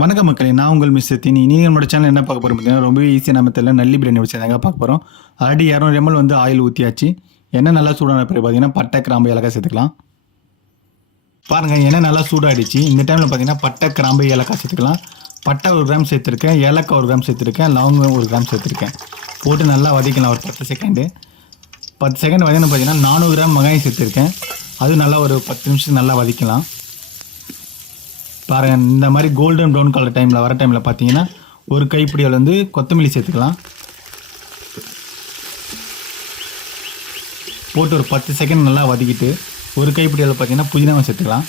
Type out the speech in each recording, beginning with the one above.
வணக்கம் மக்களே, நான் உங்கள் மிஸ் சத்தினி. நீங்கள் நம்மளோட சேனல் என்ன பார்க்க போகிறோம் பார்த்தீங்கன்னா, ரொம்பவே ஈஸியாக நம்ம தெரியல நல்லி பிரியாணி வச்சு தாங்க பார்க்க போகிறோம். ஆல்ரெடி 200 ml வந்து ஆயில் ஊற்றியாச்சு. எண்ணெய் நல்லா சூடான பிறகு பார்த்தீங்கன்னா பட்டை, கிராம்பு, ஏலக்காய் சேர்த்துக்கலாம். பாருங்கள், எண்ணெய் நல்லா சூடாகிடுச்சு. இந்த டைமில் பார்த்தீங்கன்னா பட்டை, கிராம்பு, ஏலக்காய் சேர்த்துக்கலாம். பட்டை 1 கிராம் சேர்த்துருக்கேன், ஏலக்காய் 1 கிராம் சேர்த்துருக்கேன், லவங்கம் 1 கிராம் சேர்த்துருக்கேன். போட்டு நல்லா வதக்கலாம் ஒரு 10 செகண்டு. 10 செகண்ட் வதங்கின பார்த்தீங்கன்னா 400 கிராம் வெங்காயம் சேர்த்துருக்கேன். அது நல்லா ஒரு 10 நிமிஷத்துக்கு நல்லா வதக்கலாம். பாருங்கள், இந்த மாதிரி கோல்டன் ப்ரௌன் கலர் டைமில் வர டைமில் பார்த்தீங்கன்னா ஒரு கைப்பிடியில் வந்து கொத்தமல்லி சேர்த்துக்கலாம். போட்டு ஒரு 10 செகண்ட் நல்லா வதக்கிட்டு ஒரு கைப்பிடியில் பார்த்தீங்கன்னா புதினாவை சேர்த்துக்கலாம்.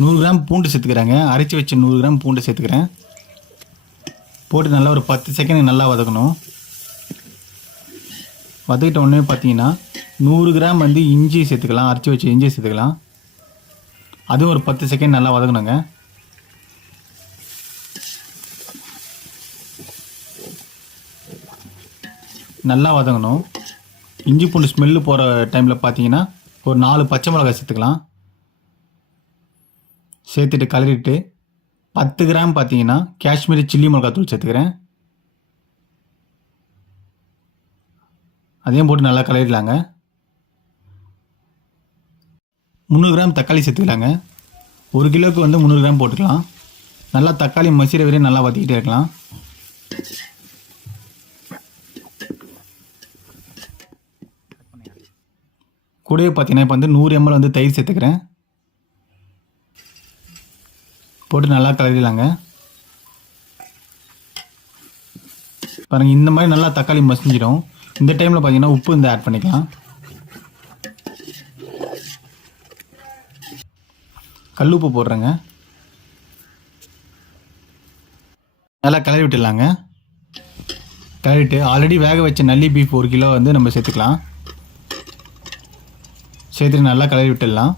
நூறு கிராம் பூண்டு சேர்த்துக்கிறாங்க. அரைச்சி வச்ச 100 கிராம் பூண்டு சேர்த்துக்கிறேன். போட்டு நல்லா ஒரு 10 செகண்ட் நல்லா வதக்கணும். வதக்கிட்ட உடனே பார்த்தீங்கன்னா 100 கிராம் வந்து இஞ்சி சேர்த்துக்கலாம். அரைச்சி வச்சு இஞ்சி சேர்த்துக்கலாம். அதுவும் ஒரு 10 செகண்ட் நல்லா வதக்கணுங்க. நல்லா வதங்கணும். இஞ்சி பூண்டு ஸ்மெல்லு போகிற டைமில் பார்த்தீங்கன்னா ஒரு 4 பச்சை மிளகாய் சேர்த்துக்கலாம். சேர்த்துட்டு கலரிட்டு 10 கிராம் பார்த்தீங்கன்னா காஷ்மீரி சில்லி மிளகாத்தூள் சேர்த்துக்கிறேன். அதையும் போட்டு நல்லா கலரிடலாங்க. 300 கிராம் தக்காளி சேர்த்துக்கலாங்க. 1 கிலோவுக்கு வந்து 300 கிராம் போட்டுக்கலாம். நல்லா தக்காளி மசிற வரையும் நல்லா வதக்கிட்டே இருக்கலாம். கூடவே பார்த்தீங்கன்னா இப்போ வந்து 100 ml வந்து தயிர் சேர்த்துக்கிறேன். போட்டு நல்லா கலரிடலாங்க. பாருங்கள், இந்த மாதிரி நல்லா தக்காளி மசிஞ்சிடும். இந்த டைமில் பார்த்தீங்கன்னா உப்பு வந்து ஆட் பண்ணிக்கலாம். கல் உப்பு போடுறேங்க. நல்லா கிளறி விட்டுடலாங்க. கிளறிட்டு ஆல்ரெடி வேக வச்ச நல்லி பீஃப் 1 கிலோ வந்து நம்ம சேர்த்துக்கலாம். சேர்த்துட்டு நல்லா கிளறி விட்டுடலாம்.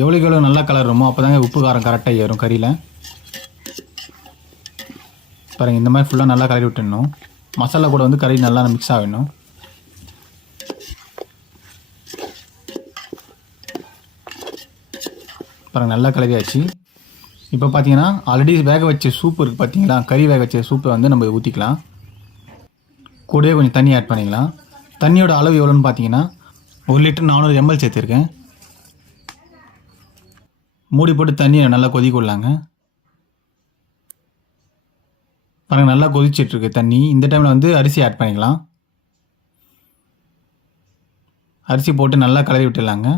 எவ்வளோக்கு எவ்வளோ நல்லா கலருமோ அப்போ தாங்க உப்பு காரம் கரெக்டாக ஏறும் கறியில். பாருங்கள், இந்த மாதிரி ஃபுல்லாக நல்லா கலரி விட்டுடணும். மசாலா கூட வந்து கறி நல்லா மிக்ஸ் ஆகணும். பாருங்கள், நல்லா கலரியாச்சு. இப்போ பார்த்தீங்கன்னா ஆல்ரெடி வேக வச்ச சூப்பு இருக்குது பார்த்தீங்களா, கறி வேக வச்ச சூப்பை வந்து நம்ம ஊற்றிக்கலாம். கூடவே கொஞ்சம் தண்ணி ஆட் பண்ணிக்கலாம். தண்ணியோட அளவு எவ்வளோன்னு பார்த்தீங்கன்னா 1 லிட்டர் 400 ml சேர்த்துருக்கேன். மூடி போட்டு தண்ணியை நல்லா கொதிக்க விடலாங்க. பாருங்கள், நல்லா கொதிச்சிட்ருக்கு தண்ணி. இந்த டைமில் வந்து அரிசி ஆட் பண்ணிக்கலாம். அரிசி போட்டு நல்லா கலரி விட்டுடலாங்க.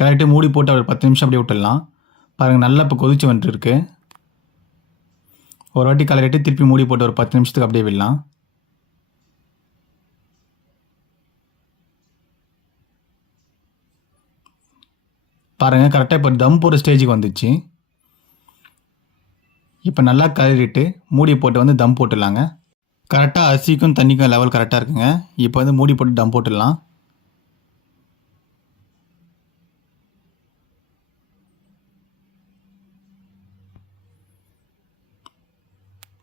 கலரிட்டு மூடி போட்டு ஒரு 10 நிமிஷம் அப்படியே விட்டுடலாம். பாருங்கள், நல்லா இப்போ கொதிச்சு வந்துட்டுருக்கு. ஒரு வாட்டி கலரிட்டு திருப்பி மூடி போட்டு ஒரு 10 நிமிஷத்துக்கு அப்படியே விடலாம். பாருங்கள், கரெக்டாக இப்போ தம் போகிற ஸ்டேஜுக்கு வந்துச்சு. இப்போ நல்லா கலரிட்டு மூடி போட்டு வந்து தம் போட்டுடலாங்க. கரெக்டாக அரிசிக்கும் தண்ணிக்கும் லெவல் கரெக்டாக இருக்குங்க. இப்போ வந்து மூடி போட்டு தம் போட்டுடலாம்.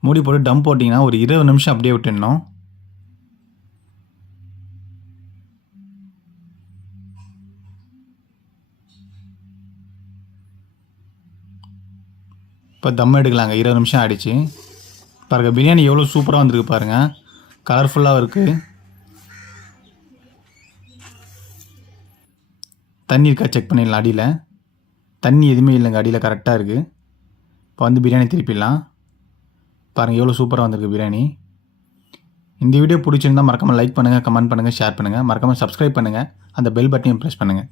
மூடி போட்டு டம் போட்டிங்கன்னா ஒரு 20 நிமிஷம் அப்படியே விட்டுடணும். இப்போ தம் எடுக்கலாங்க. 20 நிமிஷம் ஆகிடுச்சு. பாருங்கள், பிரியாணி எவ்வளோ சூப்பராக வந்திருக்கு பாருங்கள். கலர்ஃபுல்லாக இருக்குது. தண்ணி இருக்கா செக் பண்ணிடலாம். அடியில் தண்ணி எதுவுமே இல்லைங்க. அடியில் கரெக்டாக இருக்குது. இப்போ வந்து பிரியாணி திருப்பிடலாம். பாருங்கள், எவ்வளோ சூப்பராக வந்திருக்கு பிரியாணி. இந்த வீடியோ பிடிச்சிருந்தால் மறக்காமல் லைக் பண்ணுங்கள், கமெண்ட் பண்ணுங்கள், ஷேர் பண்ணுங்கள். மறக்காமல் சப்ஸ்கிரைப் பண்ணுங்கள். அந்த பெல் பட்டனையும் ப்ரெஸ் பண்ணுங்கள்.